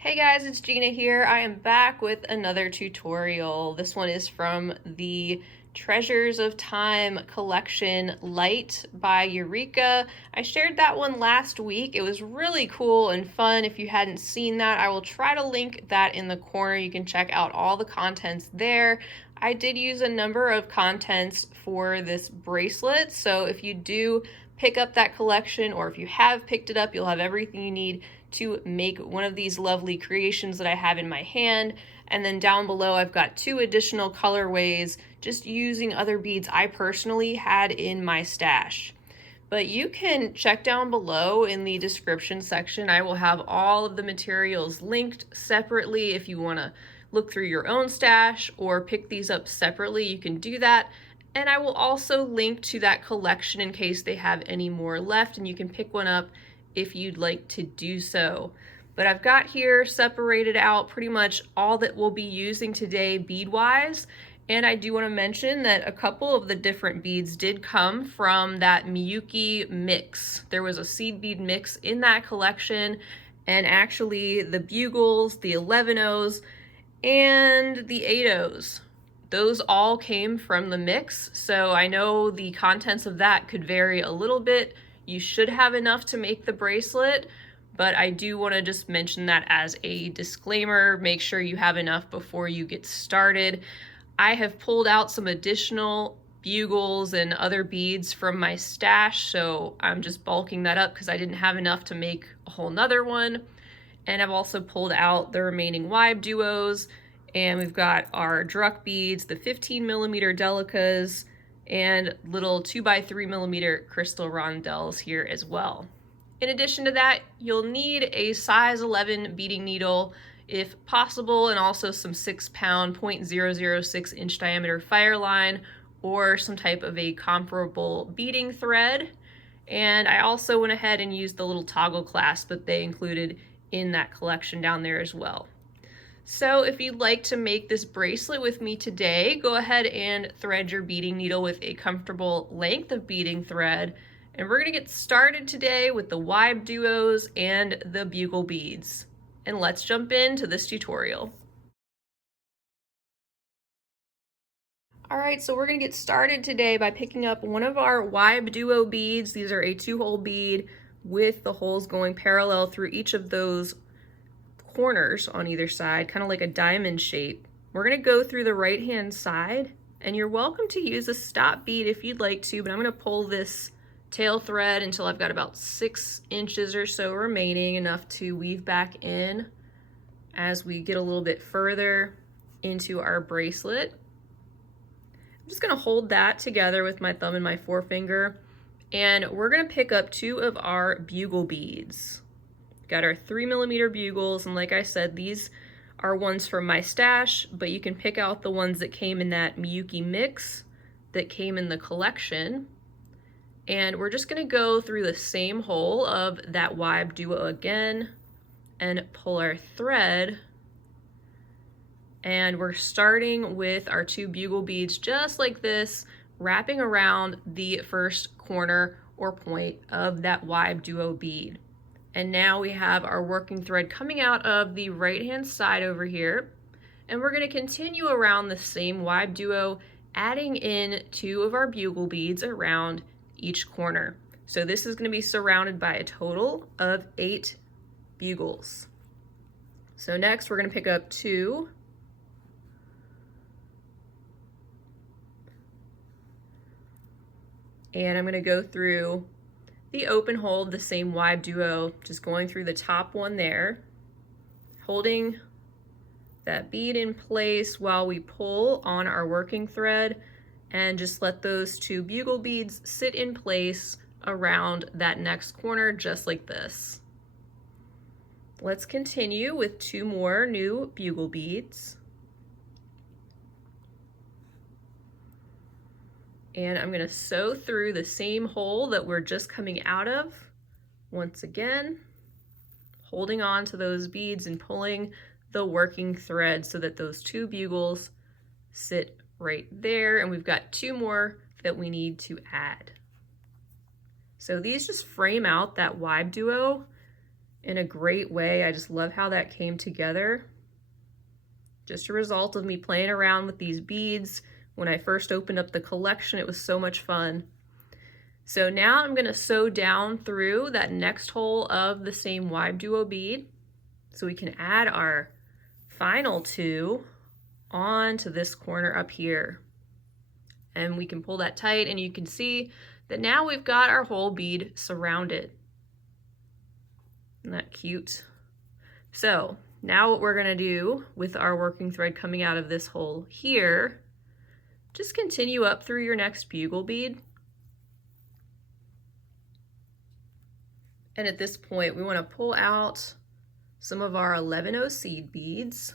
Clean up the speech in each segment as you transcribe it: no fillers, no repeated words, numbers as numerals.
Hey guys, it's Gina here. I am back with another tutorial. This one is from the Treasures of Time collection Light by Eureka. I shared that one last week. It was really cool and fun. If you hadn't seen that, I will try to link that in the corner. You can check out all the contents there. I did use a number of contents for this bracelet, so if you do pick up that collection, or if you have picked it up, you'll have everything you need to make one of these lovely creations that I have in my hand. And then down below I've got two additional colorways, just using other beads I personally had in my stash. But you can check down below in the description section. I will have all of the materials linked separately. If you want to look through your own stash or pick these up separately, you can do that. And I will also link to that collection in case they have any more left, and you can pick one up if you'd like to do so. But I've got here separated out pretty much all that we'll be using today bead-wise. And I do want to mention that a couple of the different beads did come from that Miyuki mix. There was a seed bead mix in that collection, and actually the bugles, the 11-ohs, and the 8-ohs, those all came from the mix. So I know the contents of that could vary a little bit. You should have enough to make the bracelet, but I do want to just mention that as a disclaimer. Make sure you have enough before you get started. I have pulled out some additional bugles and other beads from my stash, so I'm just bulking that up because I didn't have enough to make a whole nother one. And I've also pulled out the remaining WibeDuos, and we've got our Druk beads, the 15mm Delicas, and little 2x3mm crystal rondelles here as well. In addition to that, you'll need a size 11 beading needle if possible, and also some 6-pound 0.006 inch diameter Fireline or some type of a comparable beading thread. And I also went ahead and used the little toggle clasp that they included in that collection down there as well. So if you'd like to make this bracelet with me today, go ahead and thread your beading needle with a comfortable length of beading thread. And we're gonna get started today with the WibeDuos and the bugle beads. And let's jump into this tutorial. All right, so we're gonna get started today by picking up one of our WibeDuo beads. These are a 2-hole bead with the holes going parallel through each of those corners on either side, kind of like a diamond shape. We're going to go through the right hand side, and you're welcome to use a stop bead if you'd like to, but I'm going to pull this tail thread until I've got about 6 inches or so remaining, enough to weave back in as we get a little bit further into our bracelet. I'm just going to hold that together with my thumb and my forefinger, and we're going to pick up 2 of our bugle beads. Got our 3mm bugles, and like I said, these are ones from my stash, but you can pick out the ones that came in that Miyuki mix that came in the collection. And we're just gonna go through the same hole of that WibeDuo again and pull our thread. And we're starting with our 2 bugle beads just like this, wrapping around the first corner or point of that WibeDuo bead. And now we have our working thread coming out of the right hand side over here, and we're going to continue around the same WibeDuo, adding in 2 of our bugle beads around each corner. So this is going to be surrounded by a total of 8 bugles. So next we're going to pick up 2 and I'm going to go through the open hole of the same WibeDuo, just going through the top one there, holding that bead in place while we pull on our working thread, and just let those 2 bugle beads sit in place around that next corner just like this. Let's continue with 2 more new bugle beads. And I'm going to sew through the same hole that we're just coming out of. Once again, holding on to those beads and pulling the working thread so that those 2 bugles sit right there. And we've got 2 more that we need to add. So these just frame out that WibeDuo in a great way. I just love how that came together. Just a result of me playing around with these beads. When I first opened up the collection, it was so much fun. So now I'm gonna sew down through that next hole of the same WibeDuo bead so we can add our final two onto this corner up here. And we can pull that tight and you can see that now we've got our whole bead surrounded. Isn't that cute? So now what we're gonna do with our working thread coming out of this hole here, just continue up through your next bugle bead. And at this point, we wanna pull out some of our 11-0 seed beads.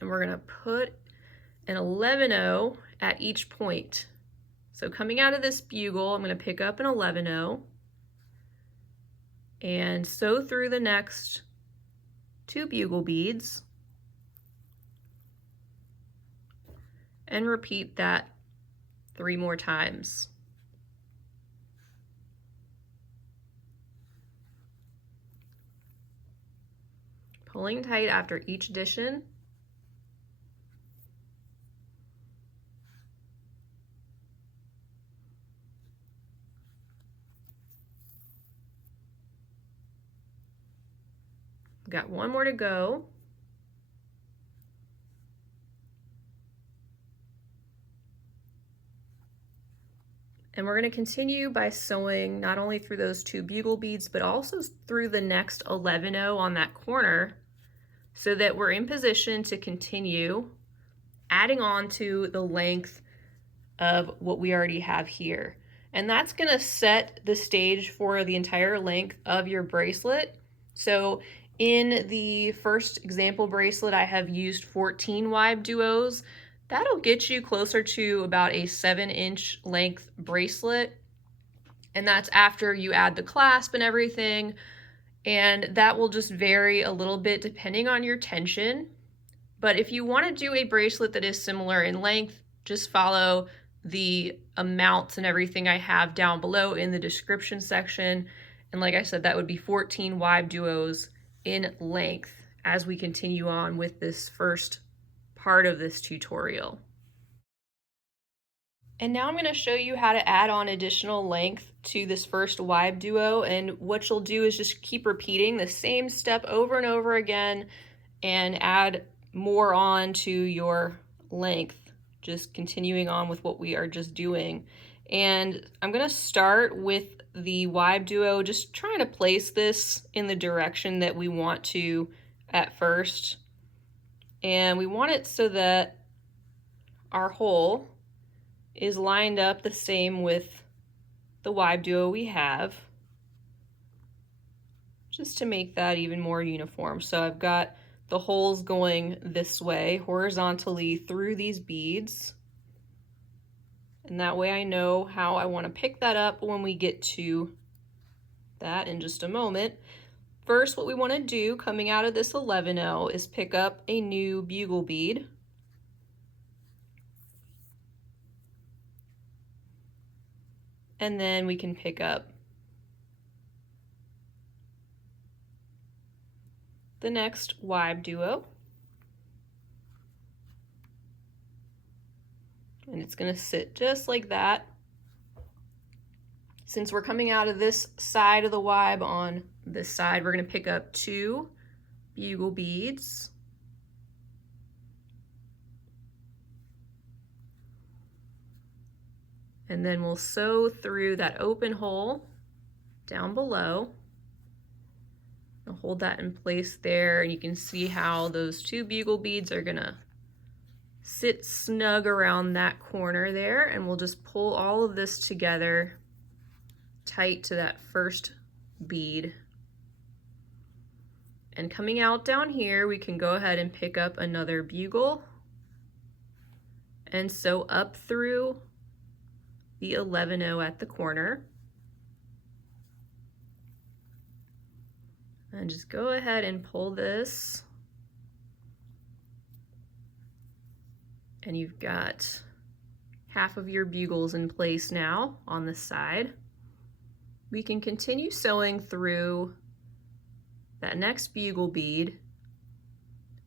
And we're gonna put an 11-0 at each point. So coming out of this bugle, I'm gonna pick up an 11-0 and sew through the next two bugle beads and repeat that 3 more times. Pulling tight after each addition. Got one more to go. And we're going to continue by sewing not only through those two bugle beads, but also through the next 11-0 on that corner so that we're in position to continue adding on to the length of what we already have here. And that's going to set the stage for the entire length of your bracelet. So in the first example bracelet, I have used 14 WibeDuos. That'll get you closer to about a 7-inch length bracelet. And that's after you add the clasp and everything. And that will just vary a little bit depending on your tension. But if you want to do a bracelet that is similar in length, just follow the amounts and everything I have down below in the description section. And like I said, that would be 14 WibeDuos in length as we continue on with this first part of this tutorial. And now I'm going to show you how to add on additional length to this first WibeDuo, and what you'll do is just keep repeating the same step over and over again and add more on to your length, just continuing on with what we are just doing. And I'm going to start with the WibeDuo, just trying to place this in the direction that we want to at first. And we want it so that our hole is lined up the same with the WibeDuo we have, just to make that even more uniform. So I've got the holes going this way horizontally through these beads. And that way I know how I want to pick that up when we get to that in just a moment. First, what we want to do coming out of this 11-0 is pick up a new bugle bead. And then we can pick up the next WibeDuo. And it's going to sit just like that. Since we're coming out of this side of the Wibe on this side, we're going to pick up 2 bugle beads. And then we'll sew through that open hole down below. I'll hold that in place there, and you can see how those 2 bugle beads are going to sit snug around that corner there, and we'll just pull all of this together tight to that first bead. And coming out down here, we can go ahead and pick up another bugle and sew up through the 11-0 at the corner. And just go ahead and pull this. And you've got half of your bugles in place now on this side. We can continue sewing through that next bugle bead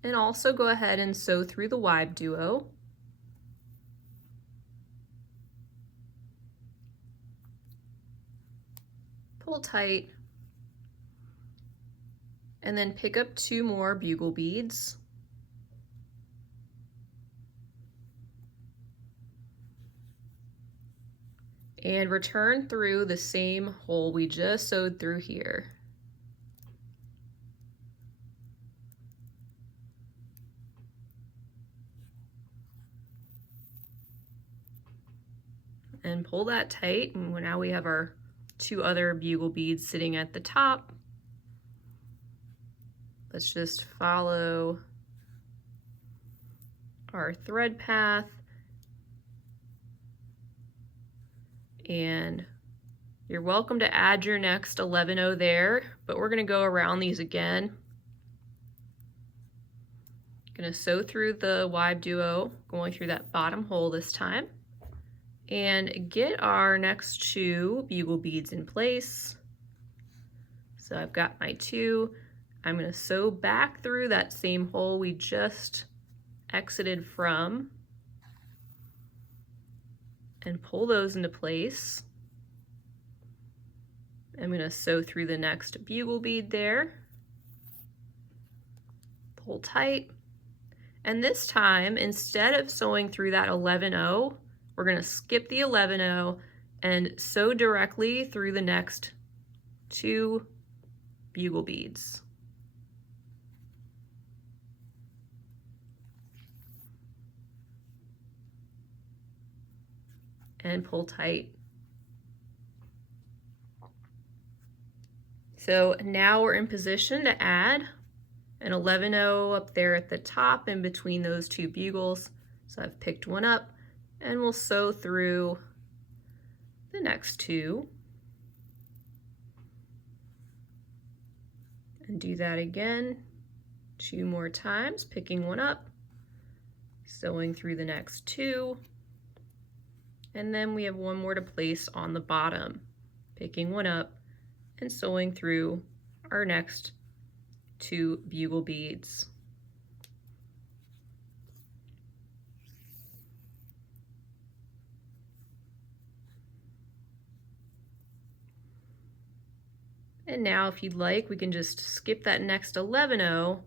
and also go ahead and sew through the WibeDuo. Pull tight, and then pick up 2 more bugle beads. And return through the same hole we just sewed through here. And pull that tight, and now we have our 2 other bugle beads sitting at the top. Let's just follow our thread path, and you're welcome to add your next 11-0 there, but we're going to go around these again. Going to sew through the WibeDuo, going through that bottom hole this time, and get our next 2 bugle beads in place. So I've got my 2. I'm going to sew back through that same hole we just exited from and pull those into place. I'm going to sew through the next bugle bead there, pull tight, and this time instead of sewing through that 11-0, we're going to skip the 11-0 and sew directly through the next 2 bugle beads. And pull tight. So now we're in position to add an 11-0 up there at the top in between those 2 bugles. So I've picked one up, and we'll sew through the next 2. And do that again 2 more times, picking one up, sewing through the next 2. And then we have 1 more to place on the bottom, picking one up and sewing through our next 2 bugle beads. And now if you'd like, we can just skip that next 11-0.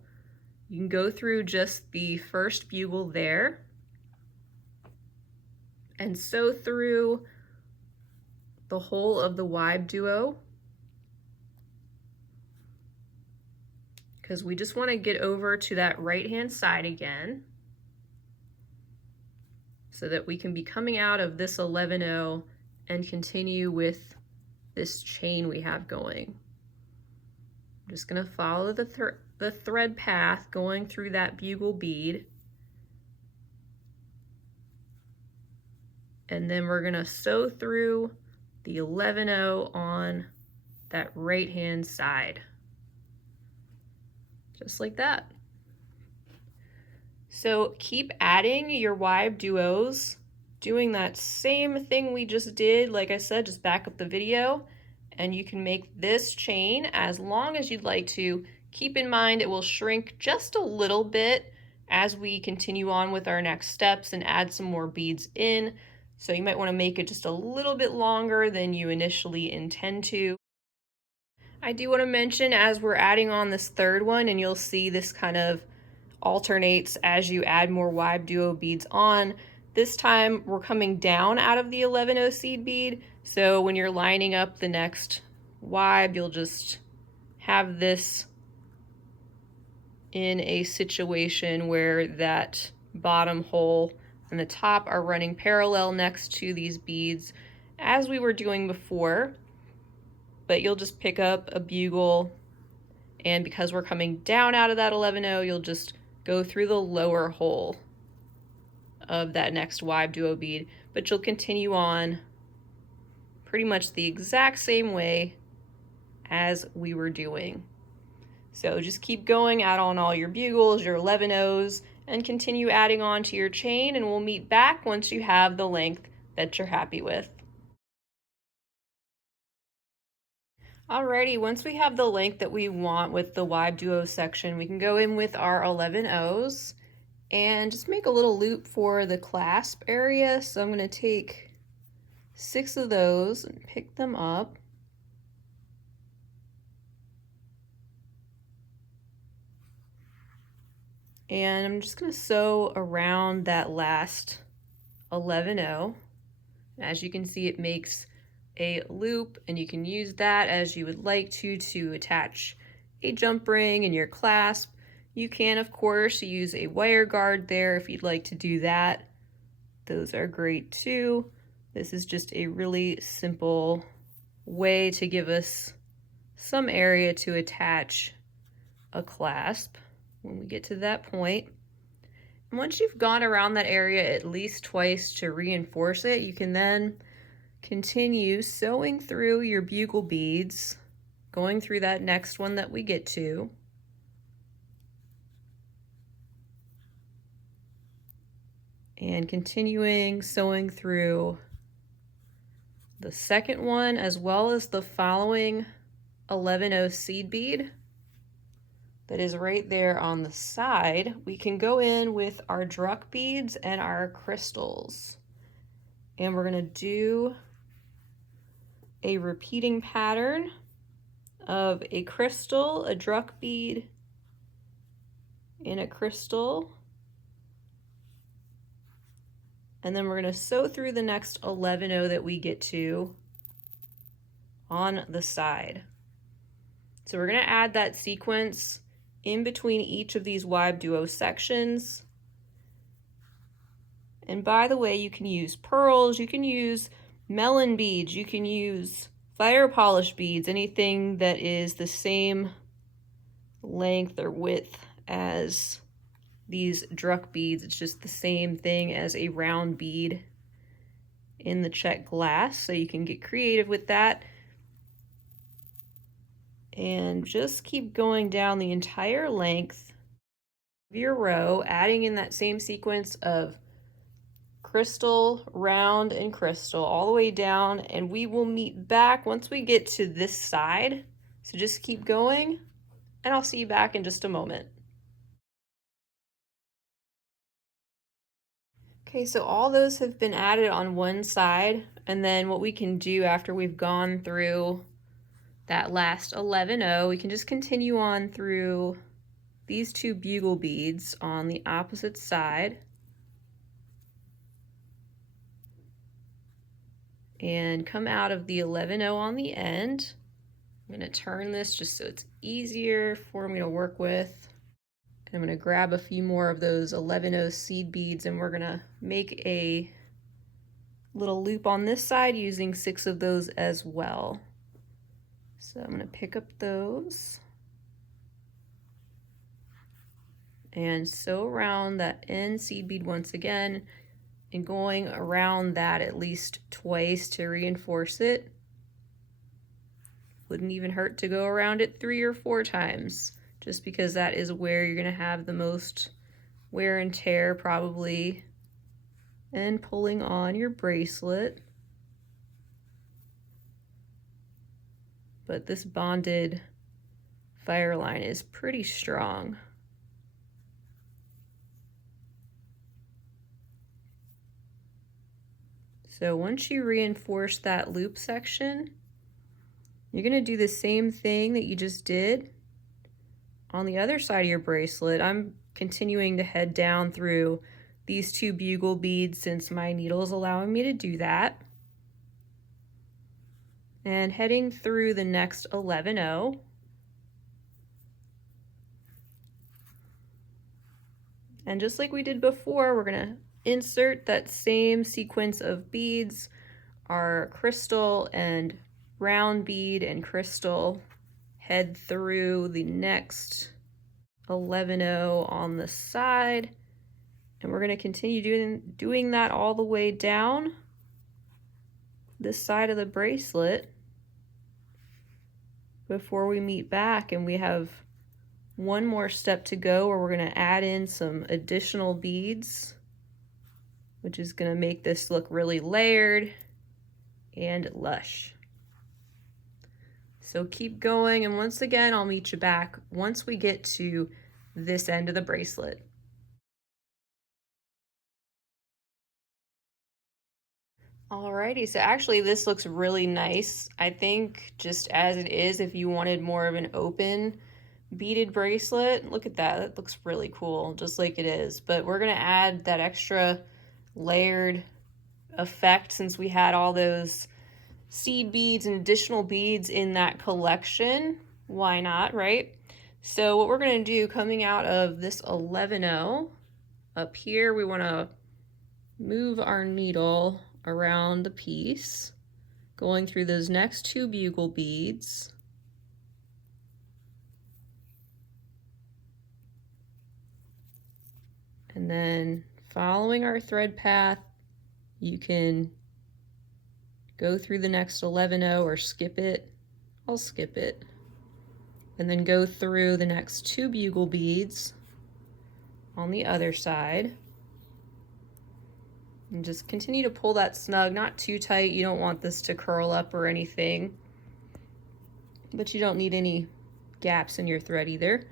You can go through just the first bugle there and sew through the whole of the WibeDuo, because we just want to get over to that right-hand side again so that we can be coming out of this 11-0 and continue with this chain we have going. I'm just going to follow the thread path going through that bugle bead, and then we're going to sew through the 11-0 on that right hand side, just like that. So keep adding your WibeDuos, doing that same thing we just did. Like I said, just back up the video and you can make this chain as long as you'd like to. Keep in mind it will shrink just a little bit as we continue on with our next steps and add some more beads in. So you might want to make it just a little bit longer than you initially intend to. I do want to mention, as we're adding on this third one, and you'll see this kind of alternates as you add more WibeDuo beads on, this time we're coming down out of the 11-0 seed bead. So when you're lining up the next Wibe, you'll just have this in a situation where that bottom hole and the top are running parallel next to these beads as we were doing before, but you'll just pick up a bugle, and because we're coming down out of that 11-0, you'll just go through the lower hole of that next WibeDuo bead, but you'll continue on pretty much the exact same way as we were doing. So just keep going, add on all your bugles, your 11-0s, and continue adding on to your chain, and we'll meet back once you have the length that you're happy with. Alrighty, once we have the length that we want with the WibeDuo section, we can go in with our 11 O's and just make a little loop for the clasp area. So I'm going to take 6 of those and pick them up. And I'm just going to sew around that last 11 O. As you can see, it makes a loop, and you can use that as you would like to attach a jump ring in your clasp. You can, of course, use a wire guard there if you'd like to do that. Those are great too. This is just a really simple way to give us some area to attach a clasp when we get to that point. And once you've gone around that area at least twice to reinforce it, you can then continue sewing through your bugle beads, going through that next one that we get to. And continuing sewing through the second one as well as the following 11O seed bead that is right there on the side. We can go in with our Druk beads and our crystals. And we're gonna do a repeating pattern of a crystal, a Druk bead, and a crystal. And then we're gonna sew through the next 11O that we get to on the side. So we're gonna add that sequence in between each of these WibeDuo sections. And by the way, you can use pearls, you can use melon beads, you can use fire polish beads, anything that is the same length or width as these Druk beads. It's just the same thing as a round bead in the Czech glass, so you can get creative with that. And just keep going down the entire length of your row, adding in that same sequence of crystal, round, and crystal all the way down, and we will meet back once we get to this side. So just keep going, and I'll see you back in just a moment. Okay, so all those have been added on one side, and then what we can do after we've gone through that last 11O, we can just continue on through these 2 bugle beads on the opposite side. And come out of the 11O on the end. I'm gonna turn this just so it's easier for me to work with. And I'm gonna grab a few more of those 11O seed beads, and we're gonna make a little loop on this side using 6 of those as well. So I'm gonna pick up those and sew around that end seed bead once again, and going around that at least twice to reinforce it. Wouldn't even hurt to go around it 3 or 4 times, just because that is where you're gonna have the most wear and tear probably, and pulling on your bracelet. But this bonded Fireline is pretty strong. So once you reinforce that loop section, you're gonna do the same thing that you just did on the other side of your bracelet. I'm continuing to head down through these 2 bugle beads since my needle is allowing me to do that. And heading through the next 11O. And just like we did before, we're gonna insert that same sequence of beads, our crystal and round bead and crystal, head through the next 11O on the side, and we're going to continue doing that all the way down this side of the bracelet before we meet back and we have one more step to go where we're going to add in some additional beads, which is going to make this look really layered and lush. So keep going, and once again, I'll meet you back once we get to this end of the bracelet. Alrighty, so actually this looks really nice. I think just as it is, if you wanted more of an open beaded bracelet, look at that, that looks really cool, just like it is. But we're gonna add that extra layered effect since we had all those seed beads and additional beads in that collection. Why not, right? So what we're gonna do, coming out of this 11-0, up here we wanna move our needle around the piece, going through those next two bugle beads. And then following our thread path, you can go through the next 11-0 or skip it. I'll skip it. And then go through the next two bugle beads on the other side. And just continue to pull that snug, not too tight. You don't want this to curl up or anything, but you don't need any gaps in your thread either.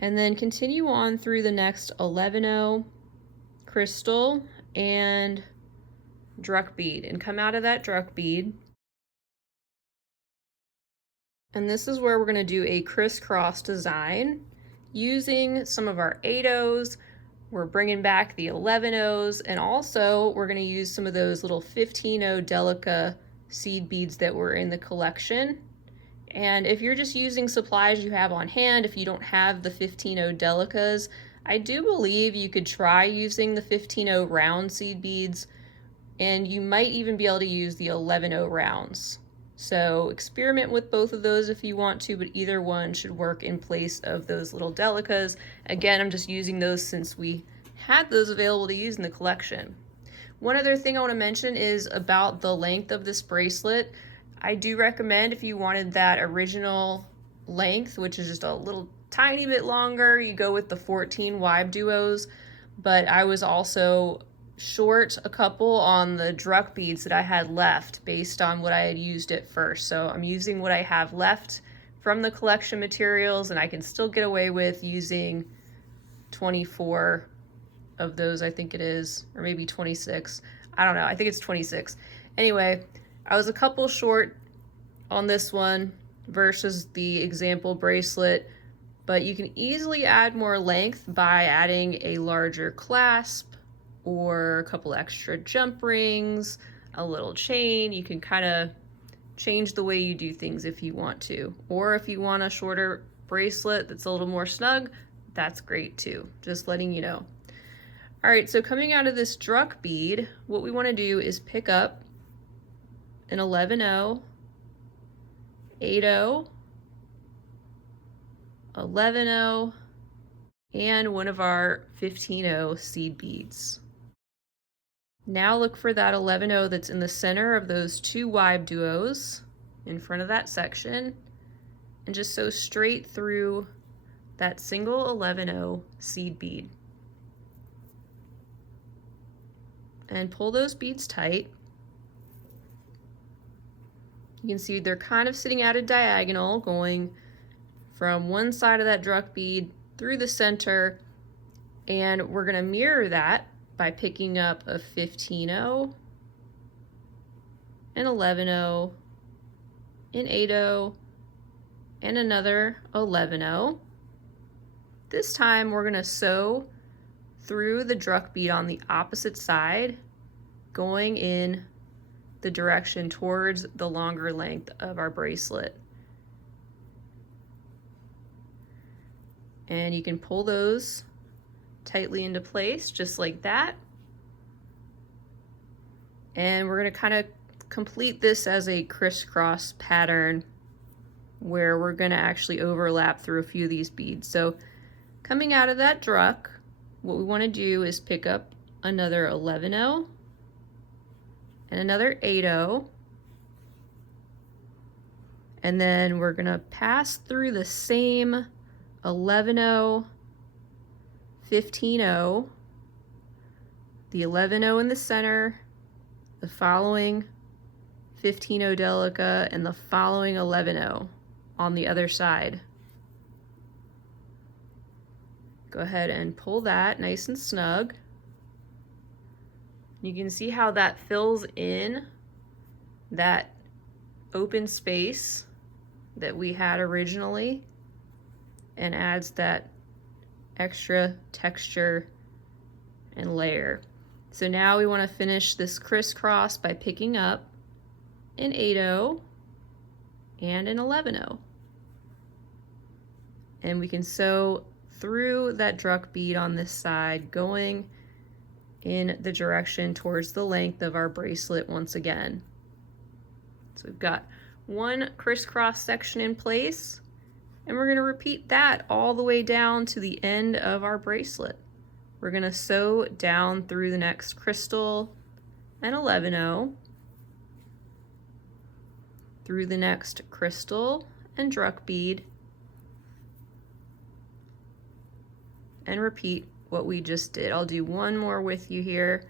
And then continue on through the next 11-0 crystal and Druk bead, and come out of that Druk bead. And this is where we're going to do a crisscross design using some of our 8-0s. We're bringing back the 11-0s, and also we're going to use some of those little 15-0 Delica seed beads that were in the collection. And if you're just using supplies you have on hand, if you don't have the 15-0 Delicas, I do believe you could try using the 15-0 round seed beads, and you might even be able to use the 11-0 rounds. So experiment with both of those if you want to, but either one should work in place of those little Delicas. Again, I'm just using those since we had those available to use in the collection. One other thing I want to mention is about the length of this bracelet. I do recommend, if you wanted that original length, which is just a little tiny bit longer, you go with the 14 WibeDuos, but I was also short a couple on the Druk beads that I had left based on what I had used at first. So I'm using what I have left from the collection materials, and I can still get away with using 24 of those, I think it is, or maybe 26. I don't know, I think it's 26. Anyway, I was a couple short on this one versus the example bracelet, but you can easily add more length by adding a larger clasp or a couple extra jump rings, a little chain. You can kind of change the way you do things if you want to. Or if you want a shorter bracelet that's a little more snug, that's great too. Just letting you know. All right, so coming out of this Druk bead, what we want to do is pick up an 11-0, 8-0, 11-0, and one of our 15-0 seed beads. Now look for that 11-0 that's in the center of those two WibeDuos in front of that section, and just sew straight through that single 11-0 seed bead. And pull those beads tight. You can see they're kind of sitting at a diagonal, going from one side of that Druk bead through the center, and we're going to mirror that by picking up a 15-0, an 11-0, an 8-0, and another 11-0. This time we're going to sew through the Druk bead on the opposite side, going in the direction towards the longer length of our bracelet. And you can pull those tightly into place just like that. And we're going to kind of complete this as a crisscross pattern where we're going to actually overlap through a few of these beads. So coming out of that Druk, what we want to do is pick up another 11-0 and another 8-0, and then we're going to pass through the same 11-0, 15-0, the 11-0 in the center, the following 15-0 Delica, and the following 11-0 on the other side. Go ahead and pull that nice and snug. You can see how that fills in that open space that we had originally and adds that extra texture and layer. So now we want to finish this crisscross by picking up an 8-0 and an 11-0. And we can sew through that Druk bead on this side, going in the direction towards the length of our bracelet once again. So we've got one crisscross section in place, and we're going to repeat that all the way down to the end of our bracelet. We're going to sew down through the next crystal and 11-0, through the next crystal and Druk bead, and repeat what we just did. I'll do one more with you here.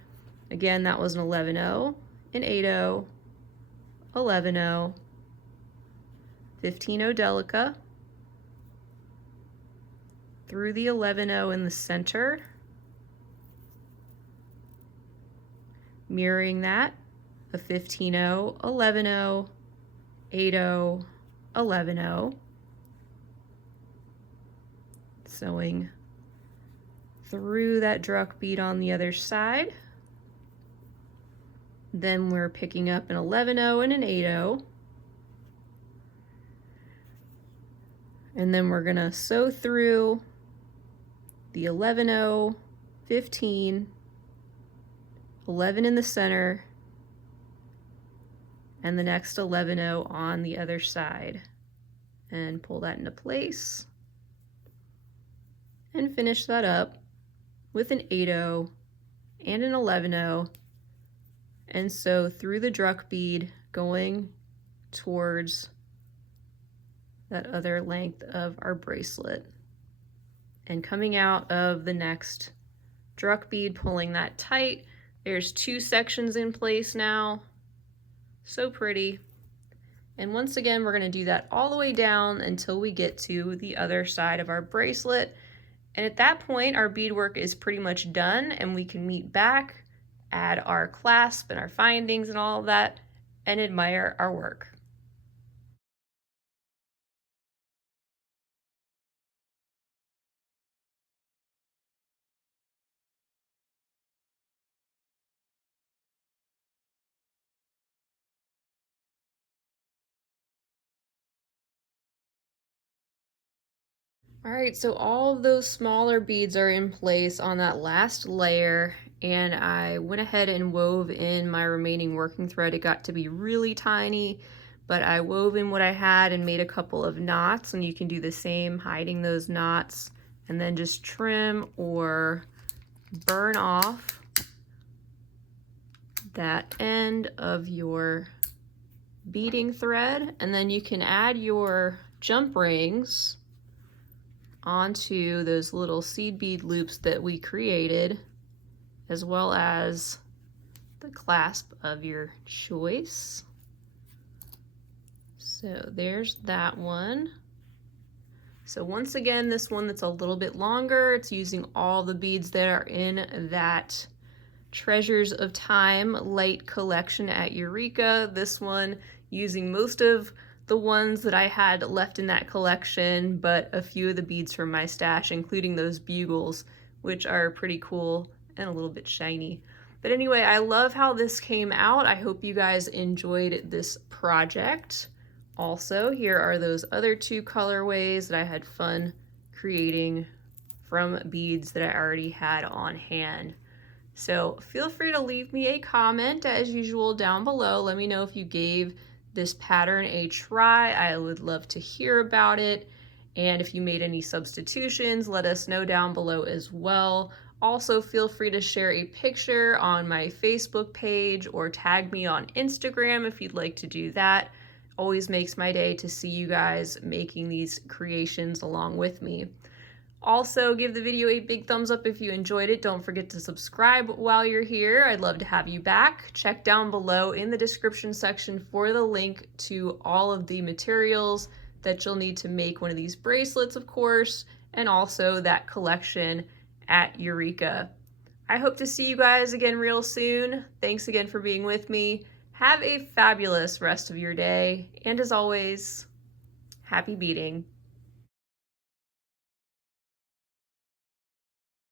Again, that was an 11-0, an 8-0, 11-0, 15-0 Delica, through the 11-0 in the center, mirroring that, a 15-0, 11-0, 8-0, 11-0, sewing through that Druk bead on the other side. Then we're picking up an 11-0 and an 8-0. And then we're gonna sew through the 11-0, 15, 11 in the center, and the next 11-0 on the other side. And pull that into place. And finish that up with an 8-0 and an 11-0, and sew through the Druk bead going towards that other length of our bracelet, and coming out of the next Druk bead, pulling that tight. There's two sections in place now. So pretty. And once again, we're going to do that all the way down until we get to the other side of our bracelet. And at that point, our beadwork is pretty much done, and we can meet back, add our clasp and our findings and all of that, and admire our work. All right, so all of those smaller beads are in place on that last layer, and I went ahead and wove in my remaining working thread. It got to be really tiny, but I wove in what I had and made a couple of knots, and you can do the same, hiding those knots, and then just trim or burn off that end of your beading thread, and then you can add your jump rings onto those little seed bead loops that we created, as well as the clasp of your choice. So there's that one. So once again, this one that's a little bit longer, it's using all the beads that are in that Treasures of Time light collection at Eureka. This one using most of the ones that I had left in that collection, but a few of the beads from my stash, including those bugles, which are pretty cool and a little bit shiny. But anyway, I love how this came out. I hope you guys enjoyed this project. Also, here are those other two colorways that I had fun creating from beads that I already had on hand. So feel free to leave me a comment as usual down below. Let me know if you gave this pattern a try. I would love to hear about it. And if you made any substitutions, let us know down below as well. Also, feel free to share a picture on my Facebook page or tag me on Instagram if you'd like to do that. Always makes my day to see you guys making these creations along with me. Also, give the video a big thumbs up if you enjoyed it. Don't forget to subscribe while you're here. I'd love to have you back. Check down below in the description section for the link to all of the materials that you'll need to make one of these bracelets, of course, and also that collection at Eureka. I hope to see you guys again real soon. Thanks again for being with me. Have a fabulous rest of your day. And as always, happy beading.